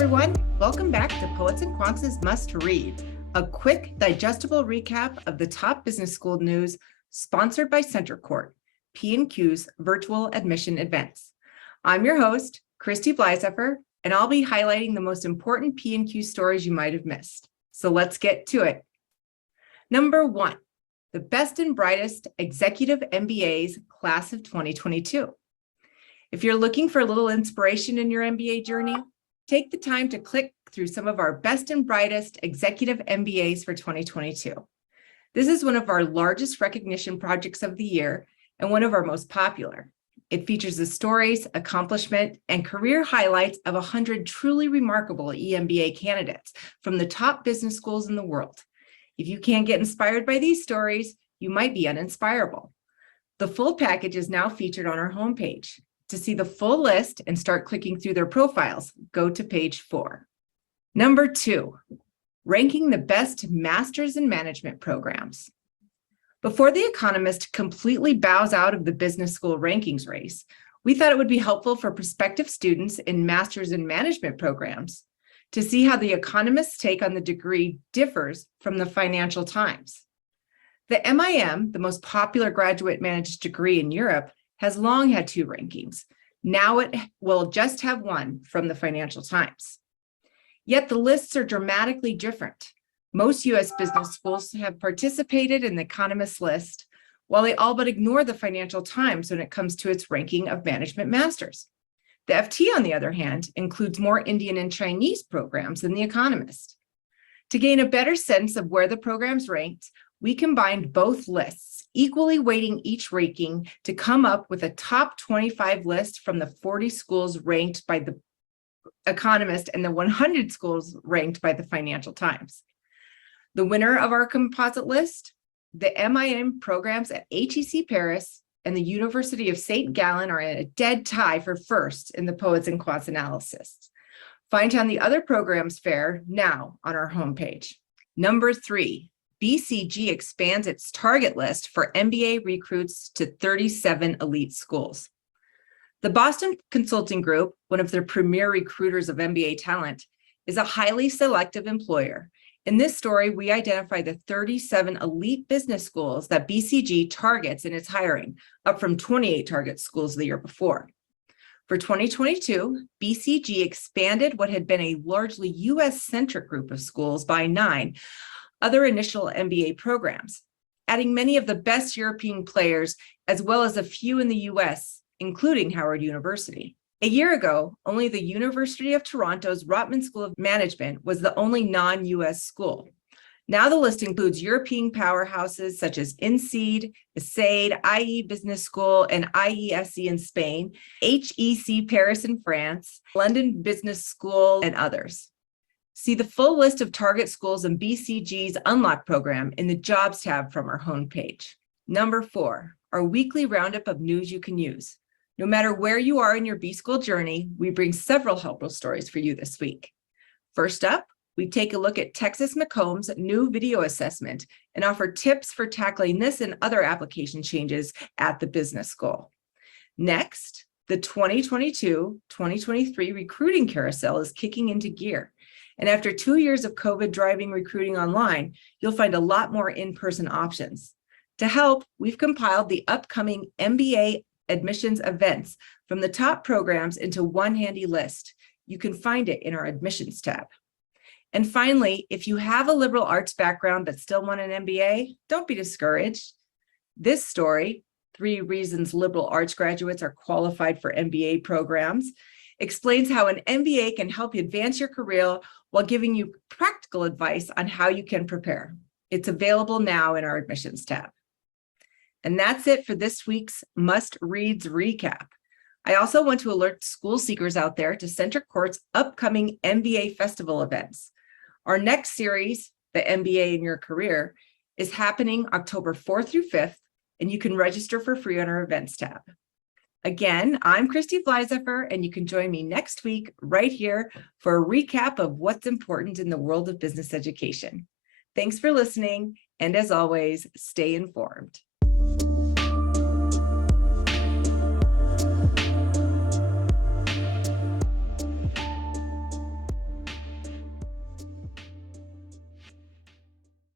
everyone. Welcome back to Poets and Quants' Must Read, a quick, digestible recap of the top business school news sponsored by Center Court, P&Q's virtual admission events. I'm your host, Christy Bleisefer, and I'll be highlighting the most important P&Q stories you might have missed. So let's get to it. Number 1, the best and brightest executive MBAs class of 2022. If you're looking for a little inspiration in your MBA journey, take the time to click through some of our best and brightest executive MBAs for 2022. This is one of our largest recognition projects of the year and one of our most popular. It features the stories, accomplishment, and career highlights of 100 truly remarkable EMBA candidates from the top business schools in the world. If you can't get inspired by these stories, you might be uninspirable. The full package is now featured on our homepage. To see the full list and start clicking through their profiles, go to page 4. Number 2, ranking the best Masters in Management programs. Before The Economist completely bows out of the business school rankings race, we thought it would be helpful for prospective students in Masters in Management programs to see how The Economist's take on the degree differs from the Financial Times. The MIM, the most popular graduate managed degree in Europe, has long had 2 rankings. Now it will just have one from the Financial Times. Yet the lists are dramatically different. Most US business schools have participated in the Economist list, while they all but ignore the Financial Times when it comes to its ranking of management masters. The FT, on the other hand, includes more Indian and Chinese programs than The Economist. To gain a better sense of where the programs ranked, we combined both lists, equally weighting each ranking to come up with a top 25 list from the 40 schools ranked by The Economist and the 100 schools ranked by the Financial Times. The winner of our composite list, the MIM programs at HEC Paris and the University of St. Gallen, are in a dead tie for first in the Poets and Quants analysis. Find how the other programs fare now on our homepage. Number 3, BCG expands its target list for MBA recruits to 37 elite schools. The Boston Consulting Group, one of the premier recruiters of MBA talent, is a highly selective employer. In this story, we identify the 37 elite business schools that BCG targets in its hiring, up from 28 target schools the year before. For 2022, BCG expanded what had been a largely US-centric group of schools by 9 other initial MBA programs, adding many of the best European players, as well as a few in the US, including Howard University. A year ago, only the University of Toronto's Rotman School of Management was the only non-US school. Now the list includes European powerhouses such as INSEAD, ESSAID, IE Business School, and IESE in Spain, HEC Paris in France, London Business School, and others. See the full list of target schools in BCG's Unlock program in the Jobs tab from our homepage. Number 4, our weekly roundup of news you can use. No matter where you are in your B-School journey, we bring several helpful stories for you this week. First up, we take a look at Texas McComb's new video assessment and offer tips for tackling this and other application changes at the business school. Next, the 2022-2023 recruiting carousel is kicking into gear. And after 2 years of COVID driving recruiting online, you'll find a lot more in-person options. To help, we've compiled the upcoming MBA admissions events from the top programs into one handy list. You can find it in our admissions tab. And finally, if you have a liberal arts background but still want an MBA, don't be discouraged. This story, 3 reasons liberal arts graduates are qualified for MBA programs, explains how an MBA can help you advance your career while giving you practical advice on how you can prepare. It's available now in our admissions tab. And that's it for this week's Must Reads recap. I also want to alert school seekers out there to Center Court's upcoming MBA festival events. Our next series, the MBA in Your Career, is happening October 4th through 5th, and you can register for free on our events tab. Again, I'm Christy Bleisefer, and you can join me next week right here for a recap of what's important in the world of business education. Thanks for listening, and as always, stay informed.